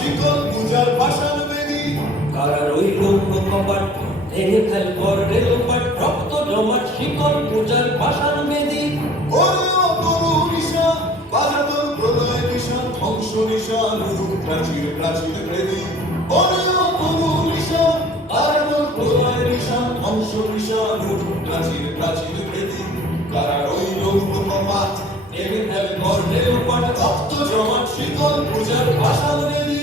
শিকল পূজার ভাষার বেদি কারা রইল কপাট ভেঙে ফেল কর রেলোপাট রক্ত জমাট শিকল পূজার ভাষার বেদি ওরে ও তরু নিশা বাজাতর প্রলয় নিশা ধ্বংস নিশা নুরুপ প্রাচীর প্রাচীর বেদি ওরে ও তরু নিশা বাজাতর প্রলয় নিশা ধ্বংস নিশা নুরুপ প্রাচীর প্রাচীর বেদি কারা রইল কপাট ভেঙে ফেল কর রেলোপাট রক্ত জমাট শিকল পূজার ভাষার বেদি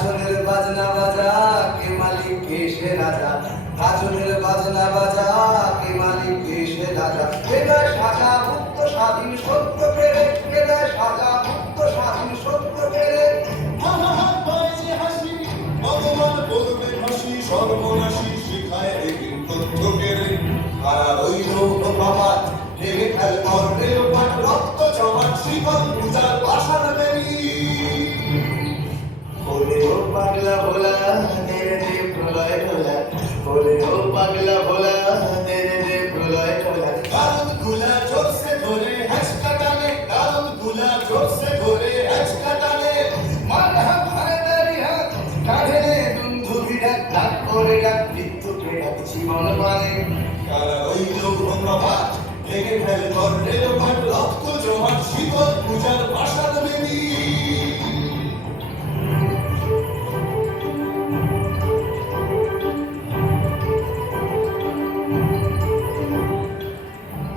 কাজলের বাজনা বাজা কে মালিক কে সে রাজা কাজলের বাজনা বাজা কে মালিক কে সে রাজা এদায় সাজা মুক্ত স্বাধীন সত্য পেরে এদায় সাজা মুক্ত স্বাধীন সত্য পেরে হাহাহার পায় যে হাসি ভগবান বলবে হাসি সর্বনাশী শিখায় রেখিন তথ্য কেড়ে কারা রইল কপাট ভেঙে ফেল কর্ণের পাট রক্ত জমাট শিকল পূজার ভাষার বেদি ওরে ও পাগলা ভোলা তেরে দে প্রলয় ঢোলা ওরে ও পাগলা ভোলা তেরে দে প্রলয় ঢোলা কারণ গুলা জোরসে ধরে হ্যাচকা টানে কারণ গুলা জোরসে ধরে হ্যাচকা টানে মার হাত হায়দারি হাত কাঁধে দুন্ধু বিরাট ডাক করে ডাক মৃত্যুকে ডাক জীবন মানে কারা রইল কপাট ভেঙে ফেল কর্ণের পাট রক্ত জমাট শিকল পূজার ভাষার বেদি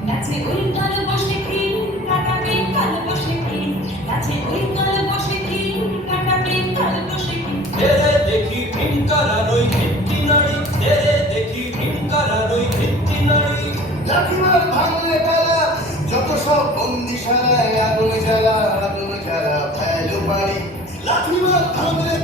গাছে ওই কাল বসে কি কাটাবে কাল বসে কি গাছে ওই কাল বসে কি কাটাবে কাল বসে কি তেরে দেখি ভিনকারারই ভিত্তি নারী তেরে দেখি ভিনকারারই ভিত্তি নারী লাঠিমার ভাঙলে পালা যত সব বন্দিশালায় আগুন জ্বালা ফেলো বাড়ি লাঠিমার ভাঙলে